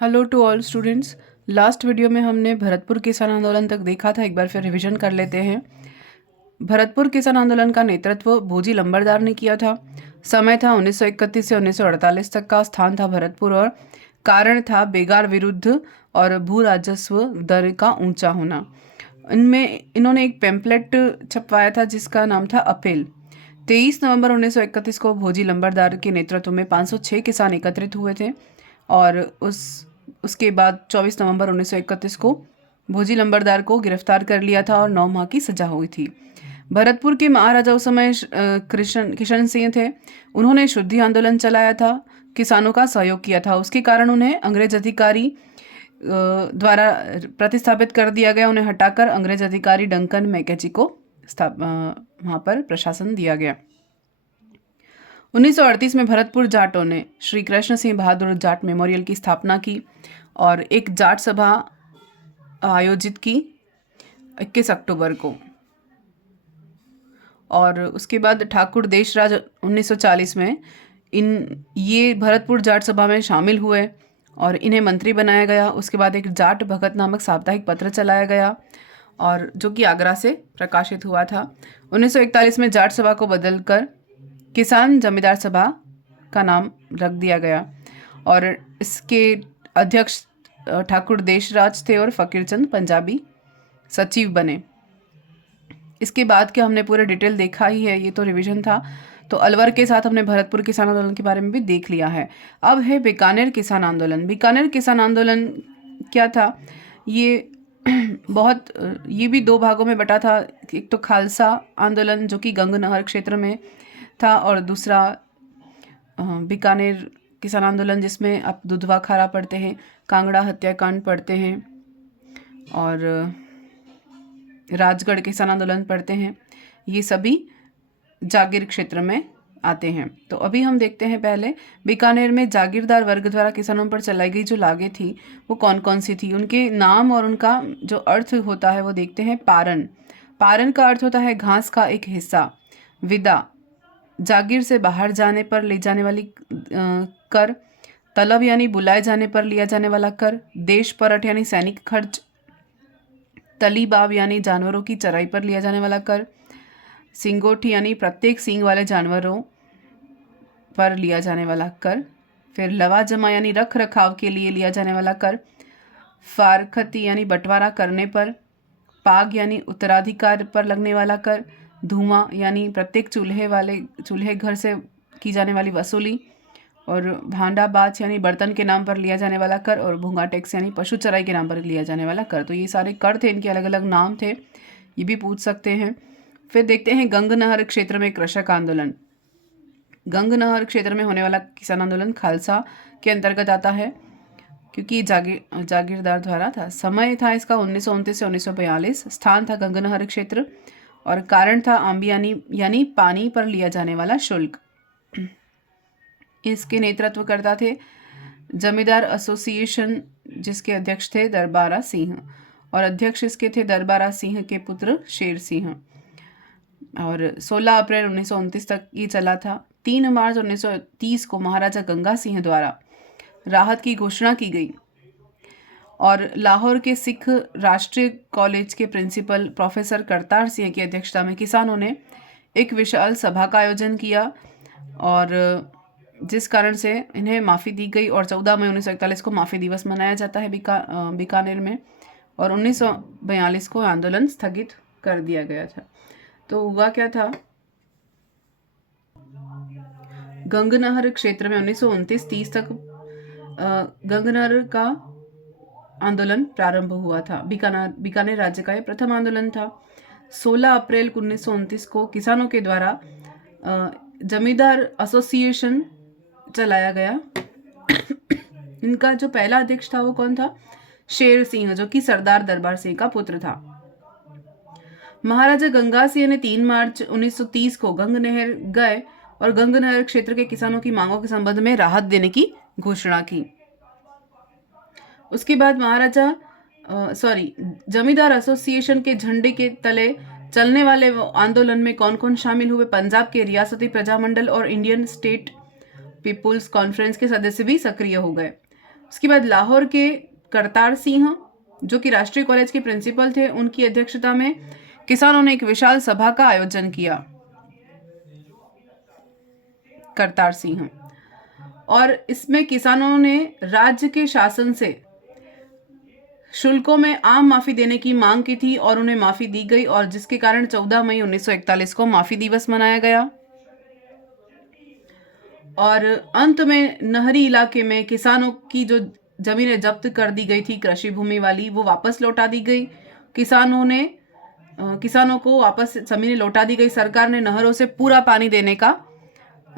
Hello to all students. Last video में हमने भरतपुर किसान आंदोलन तक देखा था। एक बार फिर रिवीजन कर लेते हैं। भरतपुर किसान आंदोलन का नेतृत्व भोजी लंबरदार ने किया था। समय था 1931 से 1948 तक का। स्थान था भरतपुर और कारण था बेगार विरुद्ध और भू राजस्व दर का ऊंचा होना। इनमें इन्होंने एक पैम्पलेट छपवाया था जिसका नाम था अपील। 23 नवंबर 1931 को भोजी लंबरदार के नेतृत्व में 506 किसान एकत्रित हुए थे और उसके बाद 24 नवंबर 1931 को भोजी लंबरदार को गिरफ्तार कर लिया था और 9 माह की सजा हुई थी। भरतपुर के महाराजा उस समय किशन सिंह थे। उन्होंने शुद्धि आंदोलन चलाया था, किसानों का सहयोग किया था। उसके कारण उन्हें अंग्रेज अधिकारी द्वारा प्रतिस्थापित कर दिया गया। उन्हें हटाकर अंग्रेज अधिकारी डंकन मैकेजी को वहाँ पर प्रशासन दिया गया। 1938 में भरतपुर जाटों ने श्री कृष्ण सिंह बहादुर जाट मेमोरियल की स्थापना की और एक जाट सभा आयोजित की 21 अक्टूबर को। और उसके बाद ठाकुर देशराज 1940 में ये भरतपुर जाट सभा में शामिल हुए और इन्हें मंत्री बनाया गया। उसके बाद एक जाट भगत नामक साप्ताहिक पत्र चलाया गया और जो कि आगरा से प्रकाशित हुआ था। 1941 में जाट सभा को बदलकर किसान जमींदार सभा का नाम रख दिया गया और इसके अध्यक्ष ठाकुर देशराज थे और फकीरचंद पंजाबी सचिव बने। इसके बाद के हमने पूरे डिटेल देखा ही है, ये तो रिवीजन था। तो अलवर के साथ हमने भरतपुर किसान आंदोलन के बारे में भी देख लिया है। अब है बीकानेर किसान आंदोलन। बीकानेर किसान आंदोलन क्या था? ये ये भी दो भागों में बटा था। एक तो खालसा आंदोलन जो कि गंगनहर क्षेत्र में था और दूसरा बीकानेर किसान आंदोलन जिसमें आप दुधवा खारा पढ़ते हैं, कांगड़ा हत्याकांड पढ़ते हैं और राजगढ़ किसान आंदोलन पढ़ते हैं। ये सभी जागीर क्षेत्र में आते हैं। तो अभी हम देखते हैं पहले बीकानेर में जागीरदार वर्ग द्वारा किसानों पर चलाई गई जो लागें थी वो कौन कौन सी थी, उनके नाम और उनका जो अर्थ होता है वो देखते हैं। पारन, पारन का अर्थ होता है घास का एक हिस्सा। विदा, जागीर से बाहर जाने पर ले जाने वाली कर। तलब यानी बुलाए जाने पर लिया जाने वाला कर। देश परट यानी सैनिक खर्च। तलीबाब यानी जानवरों की चराई पर लिया जाने वाला कर। सिंगोठी यानी प्रत्येक सींग वाले जानवरों पर लिया जाने वाला कर। फिर लवाजमा यानी रख रखाव के लिए लिया जाने वाला कर। फारखती यानी बंटवारा करने पर। पाग यानी उत्तराधिकार पर लगने वाला कर। धुआं यानी प्रत्येक चूल्हे घर से की जाने वाली वसूली। और भांडा बाच यानी बर्तन के नाम पर लिया जाने वाला कर। और भूंगा टैक्स यानी पशु चराई के नाम पर लिया जाने वाला कर। तो ये सारे कर थे, इनके अलग अलग नाम थे, ये भी पूछ सकते हैं। फिर देखते हैं गंगनहर क्षेत्र में कृषक आंदोलन। गंगनहर क्षेत्र में होने वाला किसान आंदोलन खालसा के अंतर्गत आता है क्योंकि जागीरदार द्वारा था। समय था इसका 1929 से 1942। स्थान था गंगनहर क्षेत्र और कारण था आंबी यानी पानी पर लिया जाने वाला शुल्क। इसके नेतृत्व करता थे जमींदार एसोसिएशन जिसके अध्यक्ष थे दरबारा सिंह और अध्यक्ष इसके थे दरबारा सिंह के पुत्र शेर सिंह। और 16 अप्रैल 1929 तक ये चला था। 3 मार्च 1930 को महाराजा गंगा सिंह द्वारा राहत की घोषणा की गई और लाहौर के सिख राष्ट्रीय कॉलेज के प्रिंसिपल प्रोफेसर करतार सिंह की अध्यक्षता में किसानों ने एक विशाल सभा का आयोजन किया और जिस कारण से इन्हें माफ़ी दी गई और 14 मई 1941 को माफ़ी दिवस मनाया जाता है बीकानेर में और 1942 को आंदोलन स्थगित कर दिया गया था। तो हुआ क्या था? गंगनहर क्षेत्र में 1929-30 तक गंगनहर का आंदोलन प्रारंभ हुआ था। बीकानेर राज्य का यह प्रथम आंदोलन था। 16 अप्रैल 1929 को किसानों के द्वारा जमींदार एसोसिएशन चलाया गया। इनका जो पहला अध्यक्ष था वो कौन था? शेर सिंह, जो कि सरदार दरबार सिंह का पुत्र था। महाराजा गंगा सिंह ने 3 मार्च 1930 को गंगनहर गए और गंगनहर क्षेत्र के किसानों की मांगों के संबंध में राहत देने की घोषणा की। उसके बाद जमींदार एसोसिएशन के झंडे के तले चलने वाले आंदोलन में कौन कौन शामिल हुए? पंजाब के रियासती प्रजामंडल और इंडियन स्टेट पीपुल्स कॉन्फ्रेंस के सदस्य भी सक्रिय हो गए। उसके बाद लाहौर के करतार सिंह जो कि राष्ट्रीय कॉलेज के प्रिंसिपल थे, उनकी अध्यक्षता में किसानों ने एक विशाल सभा का आयोजन किया। करतार सिंह, और इसमें किसानों ने राज्य के शासन से शुल्कों में आम माफी देने की मांग की थी और उन्हें माफी दी गई, और जिसके कारण 14 मई 1941 को माफी दिवस मनाया गया। और अंत में नहरी इलाके में किसानों की जो जमीनें जब्त कर दी गई थी कृषि भूमि वाली, वो वापस लौटा दी गई। किसानों को वापस जमीनें लौटा दी गई। सरकार ने नहरों से पूरा पानी देने का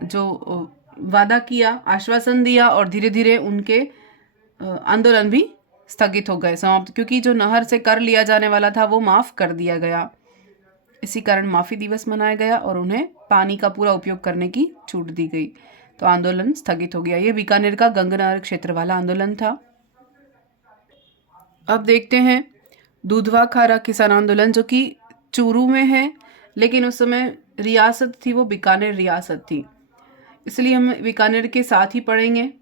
जो वादा किया, आश्वासन दिया, और धीरे धीरे उनके आंदोलन भी स्थगित हो गए, समाप्त, क्योंकि जो नहर से कर लिया जाने वाला था वो माफ कर दिया गया। इसी कारण माफी दिवस मनाया गया और उन्हें पानी का पूरा उपयोग करने की छूट दी गई। तो आंदोलन स्थगित हो गया। ये बीकानेर का गंगनहर क्षेत्र वाला आंदोलन था। अब देखते हैं दूधवा खारा किसान आंदोलन, जो कि चूरू में है, लेकिन उस समय रियासत थी वो बीकानेर रियासत थी, इसलिए हम बीकानेर के साथ ही पढ़ेंगे।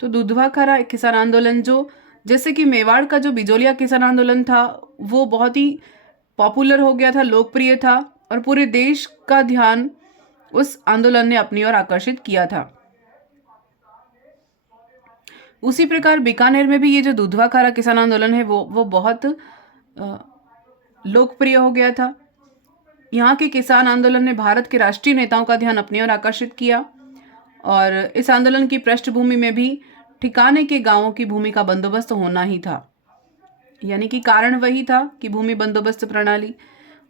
तो दूधवा खारा किसान आंदोलन, जो जैसे कि मेवाड़ का जो बिजोलिया किसान आंदोलन था, वो बहुत ही पॉपुलर हो गया था, लोकप्रिय था, और पूरे देश का ध्यान उस आंदोलन ने अपनी ओर आकर्षित किया था। उसी प्रकार बीकानेर में भी ये जो दूधवा खारा किसान आंदोलन है वो बहुत लोकप्रिय हो गया था। यहाँ के किसान आंदोलन ने भारत के राष्ट्रीय नेताओं का ध्यान अपनी ओर आकर्षित किया, और इस आंदोलन की पृष्ठभूमि में भी ठिकाने के गांवों की भूमि का बंदोबस्त होना ही था। यानी कि कारण वही था कि भूमि बंदोबस्त प्रणाली,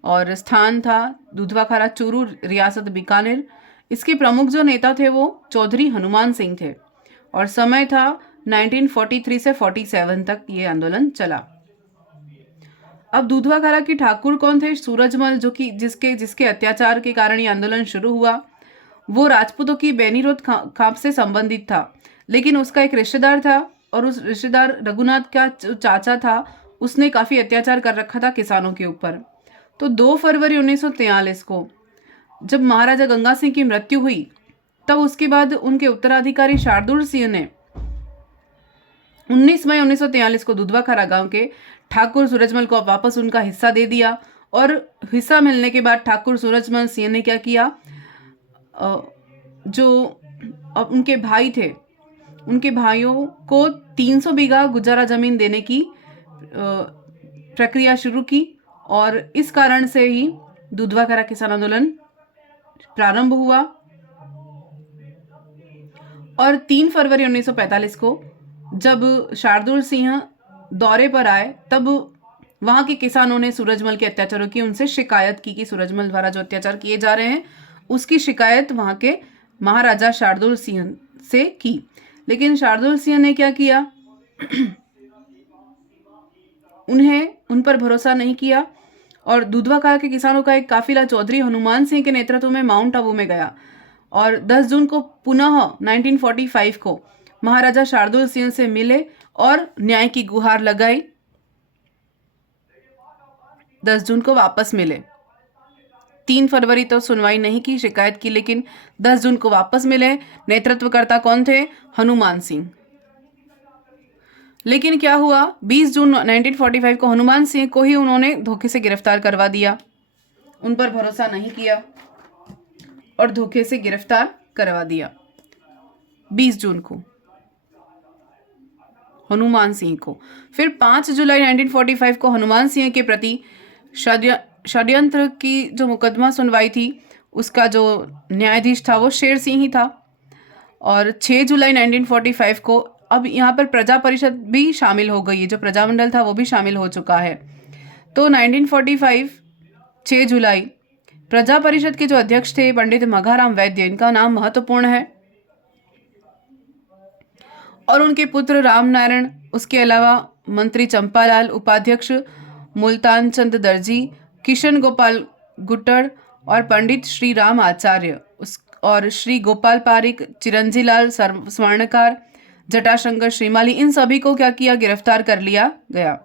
और स्थान था दूधवा खारा, चूरू, रियासत बीकानेर। इसके प्रमुख जो नेता थे वो चौधरी हनुमान सिंह थे, और समय था 1943 से 47 तक ये आंदोलन चला। अब दूधवा खारा की ठाकुर कौन थे? सूरजमल, जो कि जिसके अत्याचार के कारण ये आंदोलन शुरू हुआ। वो राजपूतों की बेनीरोध खाप से संबंधित था, लेकिन उसका एक रिश्तेदार था, और उस रिश्तेदार रघुनाथ का चाचा था, उसने काफी अत्याचार कर रखा था किसानों के ऊपर। तो 2 फरवरी 1943 को जब महाराजा गंगा सिंह की मृत्यु हुई, तब उसके बाद उनके उत्तराधिकारी शार्दुल सिंह ने 19 मई 1943 को दूधवा खारा गांव के ठाकुर सूरजमल को वापस उनका हिस्सा दे दिया। और हिस्सा मिलने के बाद ठाकुर सूरजमल सिंह ने क्या किया, जो उनके भाई थे, उनके भाइयों को 300 बीघा गुजारा जमीन देने की प्रक्रिया शुरू की, और इस कारण से ही दूधवा खारा किसान आंदोलन प्रारंभ हुआ। और 3 फरवरी 1945 को जब शार्दुल सिंह दौरे पर आए, तब वहां के किसानों ने सूरजमल के अत्याचारों की उनसे शिकायत की कि सूरजमल द्वारा जो अत्याचार किए जा रहे हैं उसकी शिकायत वहां के महाराजा शार्दुल सिंह से की। लेकिन शार्दुल सिंह ने क्या किया, उन पर भरोसा नहीं किया, और दूधवा खारा के किसानों का एक काफिला चौधरी हनुमान सिंह के नेतृत्व में माउंट आबू में गया, और 10 जून को पुनः 1945 को महाराजा शार्दुल सिंह से मिले और न्याय की गुहार लगाई। 10 जून को वापस मिले। 3 फरवरी तो सुनवाई नहीं की, शिकायत की, लेकिन 10 जून को वापस मिले। नेतृत्वकर्ता कौन थे? हनुमान सिंह। लेकिन क्या हुआ, 20 जून 1945 को हनुमान सिंह को ही उन्होंने धोखे से गिरफ्तार करवा दिया। उन पर भरोसा नहीं किया और धोखे से गिरफ्तार करवा दिया 20 जून को हनुमान सिंह को। फिर 5 जुलाई 1945 को हनुमान सिंह के प्रति षड्यंत्र की जो मुकदमा सुनवाई थी, उसका जो न्यायाधीश था वो शेर सिंह ही था। और 6 जुलाई 1945 को अब यहाँ पर प्रजा परिषद भी शामिल हो गई है, जो प्रजामंडल था वो भी शामिल हो चुका है। तो 1945 6 जुलाई प्रजा परिषद के जो अध्यक्ष थे पंडित मघाराम वैद्य, इनका नाम महत्वपूर्ण है, और उनके पुत्र राम नारायण, उसके अलावा मंत्री चंपालाल, उपाध्यक्ष मुल्तान चंद दर्जी, किशन गोपाल गुट्टड़ और पंडित श्री राम आचार्य और श्री गोपाल पारिक, चिरंजीलाल स्वर्णकार, जटाशंकर श्रीमाली, इन सभी को क्या किया, गिरफ्तार कर लिया गया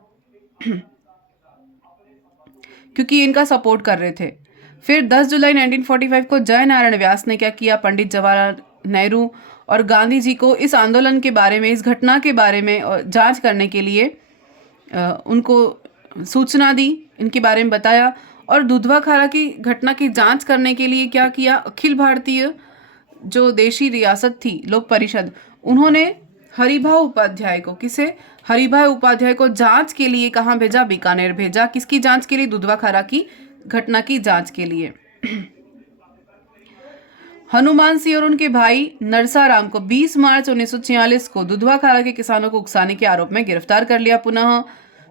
क्योंकि इनका सपोर्ट कर रहे थे। फिर 10 जुलाई 1945 को जय नारायण व्यास ने क्या किया, पंडित जवाहरलाल नेहरू और गांधी जी को इस आंदोलन के बारे में, इस घटना के बारे में जांच करने के लिए उनको सूचना दी, इनके बारे में बताया। और दुधवा खाड़ा की घटना की जांच करने के लिए क्या किया, अखिल भारतीय जो देशी रियासत थी लोक परिषद, उन्होंने हरिभाऊ उपाध्याय को, किसे, हरिभाऊ उपाध्याय को जांच के लिए कहाँ भेजा, बीकानेर भेजा। किसकी जांच के लिए, दुधवा खाड़ा की घटना की जांच के लिए। हनुमान सिंह और उनके भाई नरसाराम को 20 मार्च 1946 को दुधवा खाड़ा के किसानों को उकसाने के आरोप में गिरफ्तार कर लिया पुनः।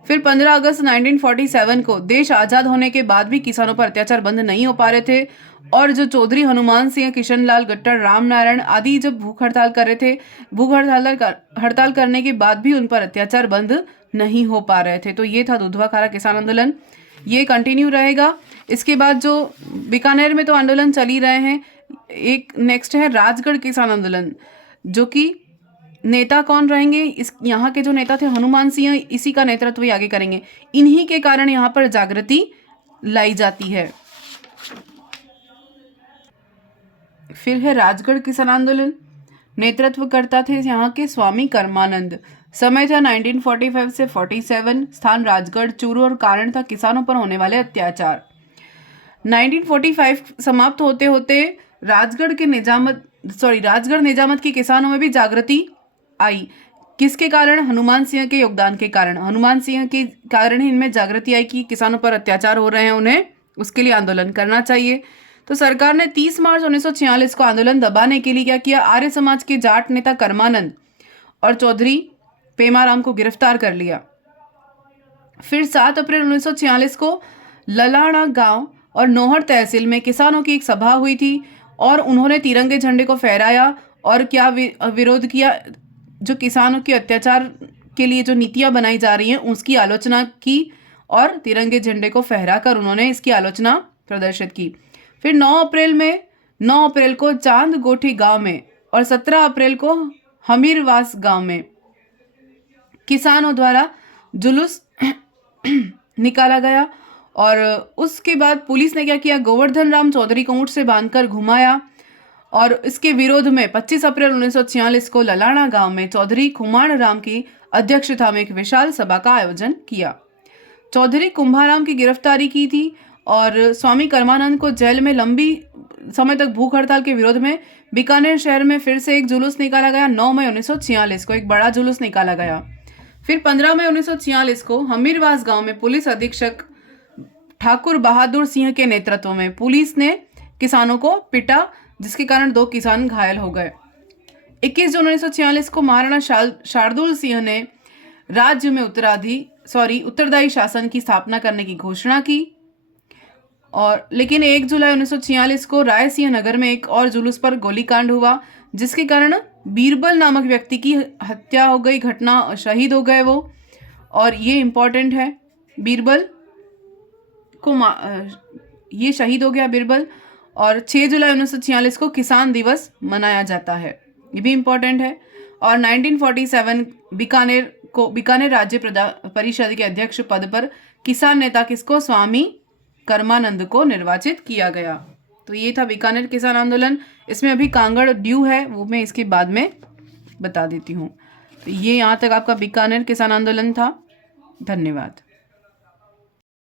फिर 15 अगस्त 1947 को देश आजाद होने के बाद भी किसानों पर अत्याचार बंद नहीं हो पा रहे थे, और जो चौधरी हनुमान सिंह, किशनलाल गट्टर, राम नारायण आदि जब भूख हड़ताल कर रहे थे, हड़ताल करने के बाद भी उन पर अत्याचार बंद नहीं हो पा रहे थे। तो ये था दुधवा खाड़ा किसान आंदोलन, ये कंटिन्यू रहेगा। इसके बाद जो बीकानेर में तो आंदोलन चल ही रहे हैं, एक नेक्स्ट है राजगढ़ किसान आंदोलन, जो कि नेता कौन रहेंगे, इस यहाँ के जो नेता थे हनुमान सिंह, इसी का नेतृत्व ही आगे करेंगे। इन्हीं के कारण यहाँ पर जागृति लाई जाती है। फिर है राजगढ़ किसान आंदोलन, नेतृत्व करता थे यहाँ के स्वामी कर्मानंद। समय था 1945 से 47, स्थान राजगढ़, चूरू, और कारण था किसानों पर होने वाले अत्याचार। 1945 समाप्त होते होते राजगढ़ निजामत के किसानों में भी जागृति आई। किसके कारण, हनुमान सिंह के योगदान के कारण, हनुमान सिंह के कारण ही इनमें जागृति आई कि किसानों पर अत्याचार हो रहे हैं, उन्हें उसके लिए आंदोलन करना चाहिए। तो सरकार ने 30 मार्च 1946 को आंदोलन दबाने के लिए क्या किया, आर्य समाज के जाट नेता कर्मानंद और चौधरी पेमाराम को गिरफ्तार कर लिया। फिर 7 अप्रैल 1946 को ललाणा गांव और नौहर तहसील में किसानों की एक सभा हुई थी, और उन्होंने तिरंगे झंडे को फहराया और क्या विरोध किया, जो किसानों के अत्याचार के लिए जो नीतियां बनाई जा रही हैं उसकी आलोचना की, और तिरंगे झंडे को फहराकर उन्होंने इसकी आलोचना प्रदर्शित की। फिर 9 अप्रैल को चांद गोठी गांव में और 17 अप्रैल को हमीरवास गांव में किसानों द्वारा जुलूस निकाला गया। और उसके बाद पुलिस ने क्या किया, गोवर्धन राम चौधरी को ऊंट से बांधकर घुमाया, और इसके विरोध में 25 अप्रैल 1946 को ललाणा गांव में चौधरी खुमाण राम की अध्यक्षता में एक विशाल सभा का आयोजन किया। चौधरी कुंभाराम की गिरफ्तारी की थी, और स्वामी कर्मानंद को जेल में लंबी समय तक भूख हड़ताल के विरोध में बीकानेर शहर में फिर से एक जुलूस निकाला गया। 9 मई 1946 को एक बड़ा जुलूस निकाला गया। फिर 15 मई 1946 को हमीरवास गांव में पुलिस अधीक्षक ठाकुर बहादुर सिंह के नेतृत्व में पुलिस ने किसानों को पिटा, जिसके कारण 2 किसान घायल हो गए। 21 जून 1946 को महाराणा शार्दुल सिंह ने राज्य में उत्तरदायी शासन की स्थापना करने की घोषणा की। और लेकिन 1 जुलाई 1946 को राय सिंह नगर में एक और जुलूस पर गोलीकांड हुआ, जिसके कारण बीरबल नामक व्यक्ति की हत्या हो गई, घटना शहीद हो गए वो। और ये इम्पोर्टेंट है, बीरबल को ये शहीद हो गया बीरबल। और 6 जुलाई 1946 को किसान दिवस मनाया जाता है, ये भी इम्पोर्टेंट है। और 1947 बीकानेर राज्य परिषद के अध्यक्ष पद पर किसान नेता किसको, स्वामी कर्मानंद को निर्वाचित किया गया। तो ये था बीकानेर किसान आंदोलन। इसमें अभी कांगड़ ड्यू है, वो मैं इसके बाद में बता देती हूँ। तो ये यहाँ तक आपका बीकानेर किसान आंदोलन था। धन्यवाद।